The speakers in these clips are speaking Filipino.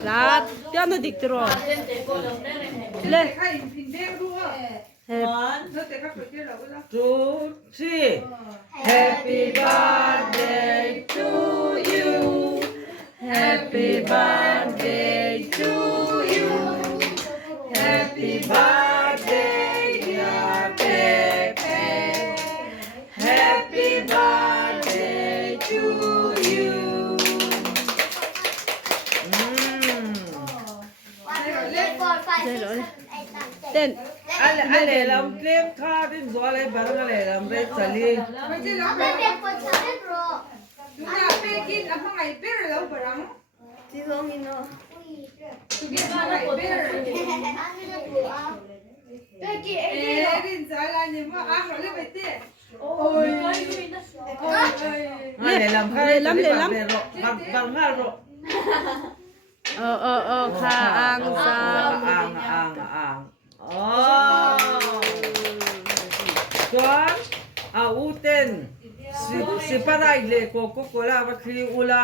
Lahat. Yan na diktiro. Le. 1, 2, 3. Happy birthday to you. Happy birthday to you. Happy birthday, dear Pepe. Happy birthday to you. Ten. Ale lam claim card in zole barang ale lam red sali. Ale lam card bang ro. Kaang sam. Ang. Oh. Juan, uten. Si parai le Coca-Cola ba kri ula.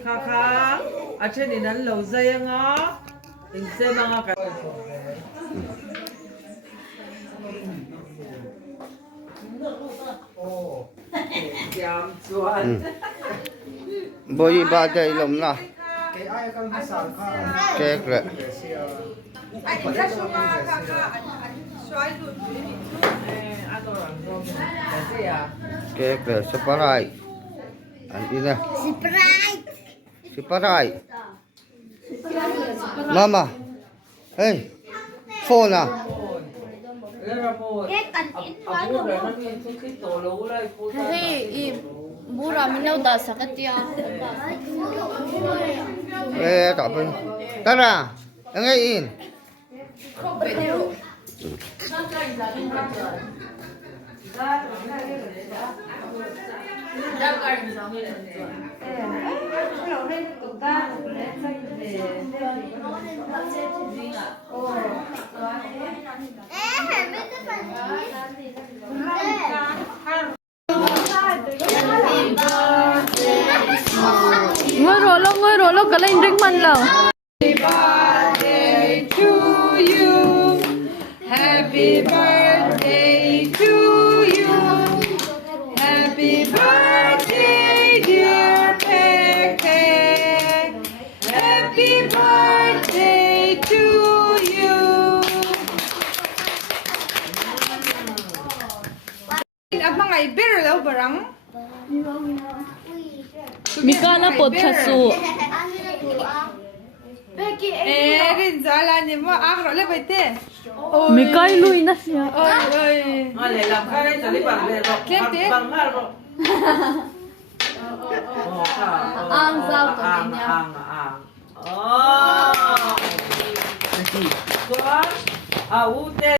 Kaka, achen inan lo zayanga. Inse mga ka. Oh. Jam Juan. Bawihtei Birthday lawmna. Cake le. Cake le surprise. Andi na. Surprise. Mama. Hey. Phone na. Mura minaw da sakit ya. Tapos. Tara. Ngayon. Ngồi rồi lâu cả lên drink man lâu. Happy birthday to you. Happy birthday to you. Happy birthday, dear Pepe. Happy birthday to you. Abang ay beer daw barang. Mikala pod kasu. Rin zala ni mo agro le bete. Mikay lui na siya. Oy. Ale lam kare tali bang le ro. Bang ro. Ang sao to niya. Ang. Oh. Juan, uten.